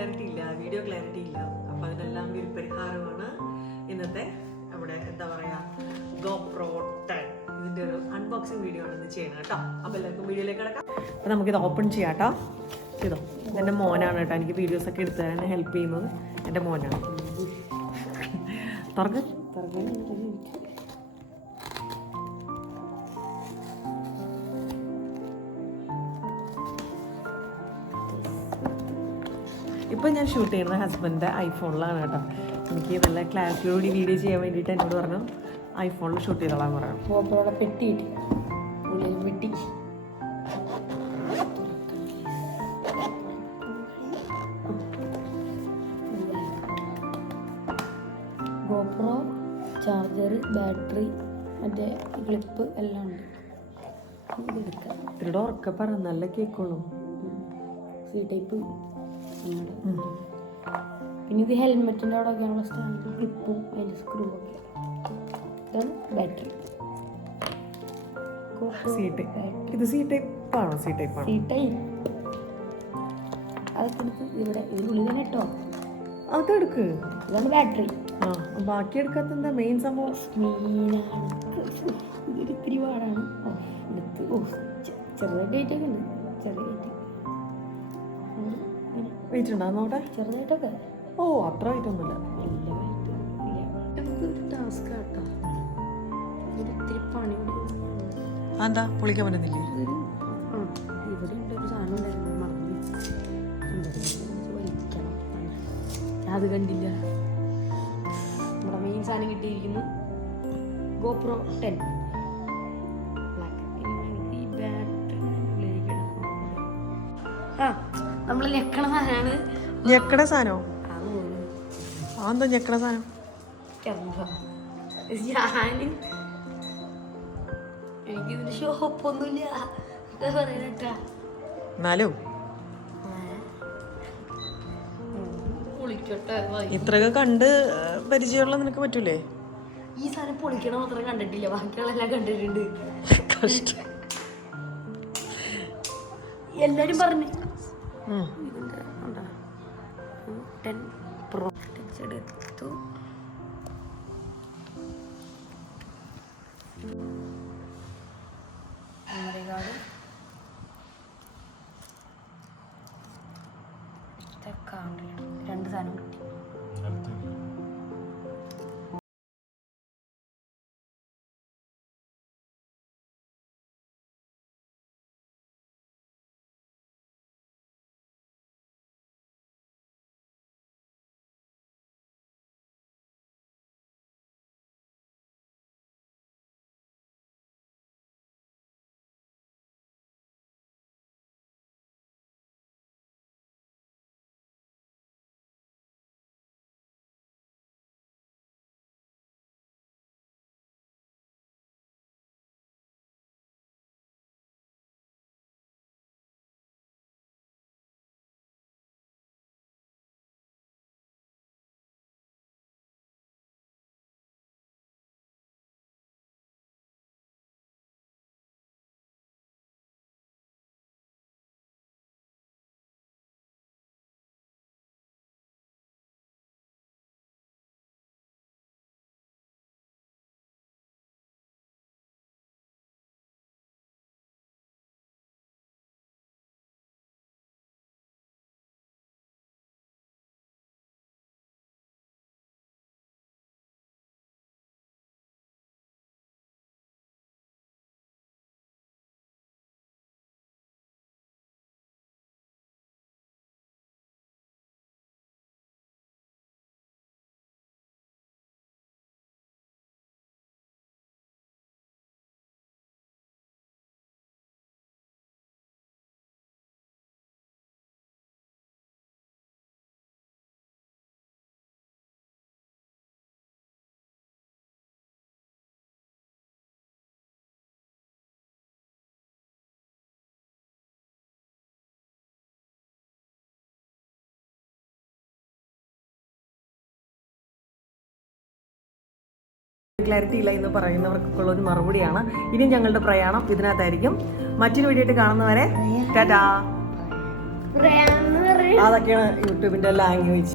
Clarity ഇല്ല, video clarity ഇല്ല. അപ്പോൾ അതിനെല്ലാം ഒരു പരിഹാരമാണ് ഇന്നത്തെ നമ്മുടെ എന്താ പറയുക GoPro 10. ഇതിൻ്റെ ഒരു അൺബോക്സിങ് വീഡിയോ ആണ് ഇന്ന് ചെയ്യണം കേട്ടോ. അപ്പോൾ എല്ലാവർക്കും വീഡിയോയിലേക്ക് കിടക്കാം. അപ്പോൾ നമുക്കിത് ഓപ്പൺ ചെയ്യാം കേട്ടോ. ചെയ്തോ. എൻ്റെ മോനാണ് കേട്ടോ എനിക്ക് വീഡിയോസൊക്കെ എടുത്തു തരാൻ ഹെൽപ്പ് ചെയ്യുന്നത്. എൻ്റെ മോനാണ്. തുറക്ക് ഇപ്പം ഞാൻ ഷൂട്ട് ചെയ്യുന്നത് ഹസ്ബൻഡിൻ്റെ ഐഫോണിലാണ് കേട്ടോ. എനിക്ക് നല്ല ക്ലാരിറ്റിയോടുകൂടി വീഡിയോ ചെയ്യാൻ വേണ്ടിയിട്ട് എന്നോട് പറഞ്ഞു ഐഫോണിൽ ഷൂട്ട് ചെയ്തോളാൻ പറയാം. ഗോപ്രോയുടെ പെട്ടിയിട്ട് ഉള്ളിൽ പെട്ടി ഗോപ്രോ ചാർജർ ബാറ്ററി മറ്റേ ക്ലിപ്പ് എല്ലാം ഉണ്ട്. ഇതെടുക്കാം. ഇവരുടെ ഉറക്കെ പറ നല്ല കേൾക്കുള്ളൂ. C type. പിന്നെ ഇത് ഹെൽമെറ്റിൻ്റെ അവിടെ ഒക്കെയുള്ള സ്റ്റാൻഡ് ക്ലിപ്പും അതിൻ്റെ സ്ക്രൂ ഒക്കെ. ഇതാണ് ബാറ്ററി. ഇത് സി ടൈപ്പ് ആണോ? സി ടൈപ്പ് ആണോ? C type. അതൊക്കെ എടുത്ത് ഇവിടെ ഇതിനുള്ളിൽ തന്നെ ഇട്ടോ. അതെടുക്ക്. ഇതാണ് ബാറ്ററി. ആ ബാക്കി എടുക്കാത്ത എന്താ മെയിൻ സംഭവം? മെയിനാണ് ഇതൊരു ഇത്തിരി പാടാണ്. എടുത്ത് ചെറുതായിട്ട് വെയിറ്റൊക്കെ ഉണ്ട്. ചെറിയ വെയിറ്റ് ഉണ്ടോ നോട്ടെ? ചെറുതായിട്ടൊക്കെ. ഓ അത്ര വെയിറ്റ് ഒന്നുമില്ല. ഒരു ടാസ്ക് കേട്ടോ. ഒത്തിരി പണി എന്താ പൊളിക്കാൻ പറ്റുന്നില്ലേ? ഇവിടെ ഉണ്ട് ഒരു സാധനം ഉണ്ടായിരുന്നു മറന്നു വലിക്കണം. അത് കണ്ടില്ല. നമ്മുടെ മെയിൻ സാധനം കിട്ടിയിരിക്കുന്നു GoPro 10. ഈ ബാറ്ററി നമ്മൾ ഞെക്കണ സാധനമാണ്. ഞെക്കട സാധനോ? അതെന്താ ഞെക്കട സാധനം? എനിക്കിതിന് ഷോപ്പൊന്നുമില്ല പറയാനട്ടാ. എന്നാലും പൊളിക്കട്ടെ. ഇത്രയൊക്കെ കണ്ട് പരിചയമുള്ള നിനക്ക് പറ്റൂലേ? ഈ സാധനം പൊളിക്കണ മാത്രം കണ്ടിട്ടില്ല, ബാക്കിയുള്ളെല്ലാം കണ്ടിട്ടുണ്ട്. എല്ലാരും പറഞ്ഞു ഇതിന്റെ 10 Pro എടുത്തു. മെമ്മറി കാർഡ് രണ്ട് സാധനം കിട്ടി. ക്ലാരിറ്റി ഇല്ല എന്ന് പറയുന്നവർക്കുള്ള ഒരു മറുപടിയാണ്. ഇനി ഞങ്ങളുടെ പ്രയാണം ഇതിനകത്തായിരിക്കും. മറ്റൊരു വീഡിയോ ആയിട്ട് കാണുന്നവരെ ടാറ്റാ. അതൊക്കെയാണ് യൂട്യൂബിന്റെ ലാംഗ്വേജ്.